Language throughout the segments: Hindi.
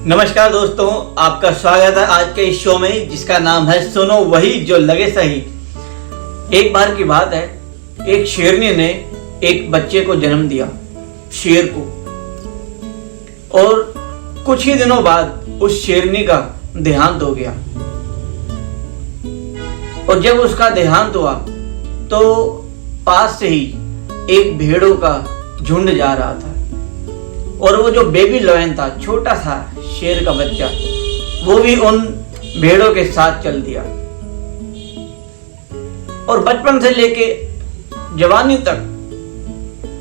नमस्कार दोस्तों, आपका स्वागत है आज के इस शो में जिसका नाम है सुनो वही जो लगे सही। एक बार की बात है, एक शेरनी ने एक बच्चे को जन्म दिया, शेर को। और कुछ ही दिनों बाद उस शेरनी का देहांत हो गया। और जब उसका देहांत हुआ तो पास से ही एक भेड़ों का झुंड जा रहा था और वो जो बेबी लॉयन था, छोटा सा शेर का बच्चा, वो भी उन भेड़ों के साथ चल दिया। और बचपन से लेके जवानी तक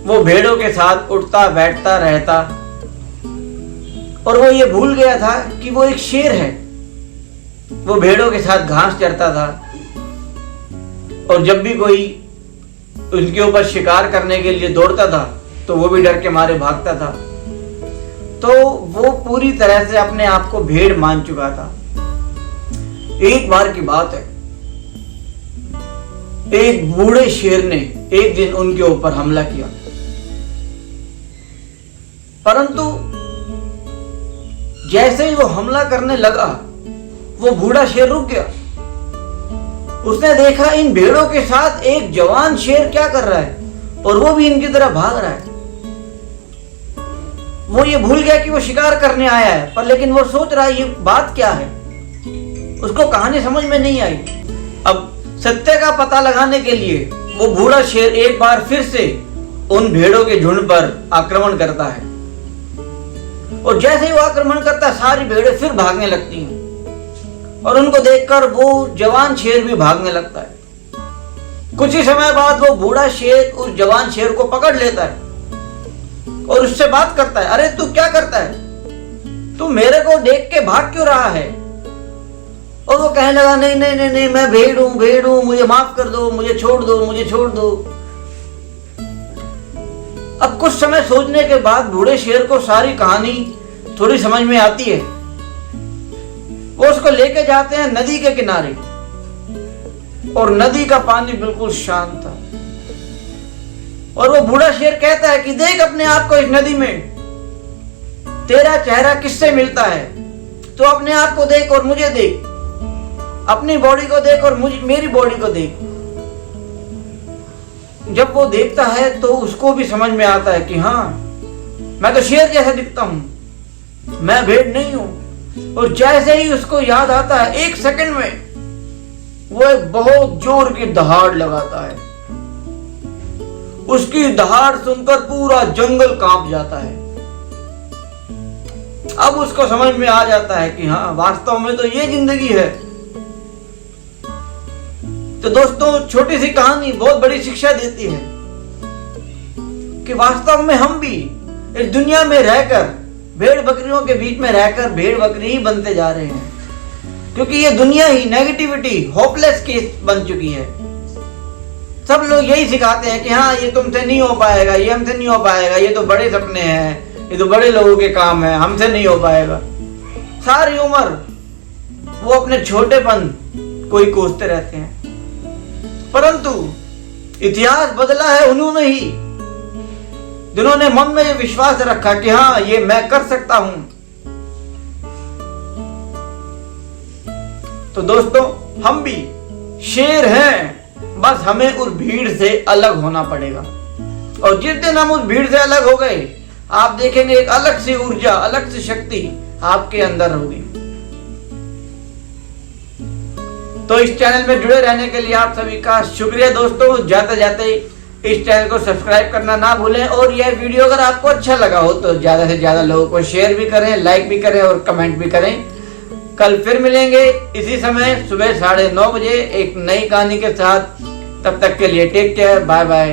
वो भेड़ों के साथ उठता बैठता रहता और वो ये भूल गया था कि वो एक शेर है। वो भेड़ों के साथ घास चरता था और जब भी कोई उनके ऊपर शिकार करने के लिए दौड़ता था तो वो भी डर के मारे भागता था। तो वो पूरी तरह से अपने आप को भेड़ मान चुका था। एक बार की बात है, एक बूढ़े शेर ने एक दिन उनके ऊपर हमला किया, परंतु जैसे ही वो हमला करने लगा वो बूढ़ा शेर रुक गया। उसने देखा इन भेड़ों के साथ एक जवान शेर क्या कर रहा है और वो भी इनकी तरह भाग रहा है। वो ये भूल गया कि वो शिकार करने आया है, पर लेकिन वो सोच रहा है ये बात क्या है। उसको कहानी समझ में नहीं आई। अब सत्य का पता लगाने के लिए वो बूढ़ा शेर एक बार फिर से उन भेड़ों के झुंड पर आक्रमण करता है और जैसे ही वो आक्रमण करता है सारी भेड़ें फिर भागने लगती हैं और उनको देखकर वो जवान शेर भी भागने लगता है। कुछ ही समय बाद वो बूढ़ा शेर उस जवान शेर को पकड़ लेता है और उससे बात करता है, अरे तू क्या करता है, तू मेरे को देख के भाग क्यों रहा है। और वो कहने लगा, नहीं नहीं नहीं नहीं, मैं भेड़ हूं, मुझे माफ कर दो, मुझे छोड़ दो। अब कुछ समय सोचने के बाद बूढ़े शेर को सारी कहानी थोड़ी समझ में आती है। वो उसको लेके जाते हैं नदी के किनारे और नदी का पानी बिल्कुल शांत था। और वो बूढ़ा शेर कहता है कि देख अपने आप को इस नदी में, तेरा चेहरा किससे मिलता है, तो अपने आप को देख और मुझे देख, अपनी बॉडी को देख और मेरी बॉडी को देख। जब वो देखता है तो उसको भी समझ में आता है कि हाँ, मैं तो शेर जैसा दिखता हूं, मैं भेड़ नहीं हूं। और जैसे ही उसको याद आता है एक सेकंड में वो एक बहुत जोर की दहाड़ लगाता है। उसकी दहाड़ सुनकर पूरा जंगल कांप जाता है। अब उसको समझ में आ जाता है कि हाँ, वास्तव में तो ये जिंदगी है। तो दोस्तों, छोटी सी कहानी बहुत बड़ी शिक्षा देती है कि वास्तव में हम भी इस दुनिया में रहकर, भेड़ बकरियों के बीच में रहकर भेड़ बकरी ही बनते जा रहे हैं, क्योंकि ये दुनिया ही नेगेटिविटी, होपलेस केस बन चुकी है। सब लोग यही सिखाते हैं कि हाँ, ये तुमसे नहीं हो पाएगा, ये हमसे नहीं हो पाएगा, ये तो बड़े सपने हैं, ये तो बड़े लोगों के काम है, हमसे नहीं हो पाएगा। सारी उम्र वो अपने छोटेपन को ही कोसते रहते हैं, परंतु इतिहास बदला है उन्होंने ही जिन्होंने मन में ये विश्वास रखा कि हाँ, ये मैं कर सकता हूं। तो दोस्तों, हम भी शेर हैं, बस हमें उस भीड़ से अलग होना पड़ेगा। और जिस दिन हम उस भीड़ से अलग हो गए, आप देखेंगे एक अलग सी ऊर्जा, अलग सी शक्ति आपके अंदर होगी। तो इस चैनल में जुड़े रहने के लिए आप सभी का शुक्रिया दोस्तों। जाते जाते इस चैनल को सब्सक्राइब करना ना भूलें और यह वीडियो अगर आपको अच्छा लगा हो तो ज्यादा से ज्यादा लोगों को शेयर भी करें, लाइक भी करें और कमेंट भी करें। कल फिर मिलेंगे इसी समय सुबह 9:30 बजे एक नई कहानी के साथ। तब तक के लिए टेक केयर, बाय बाय।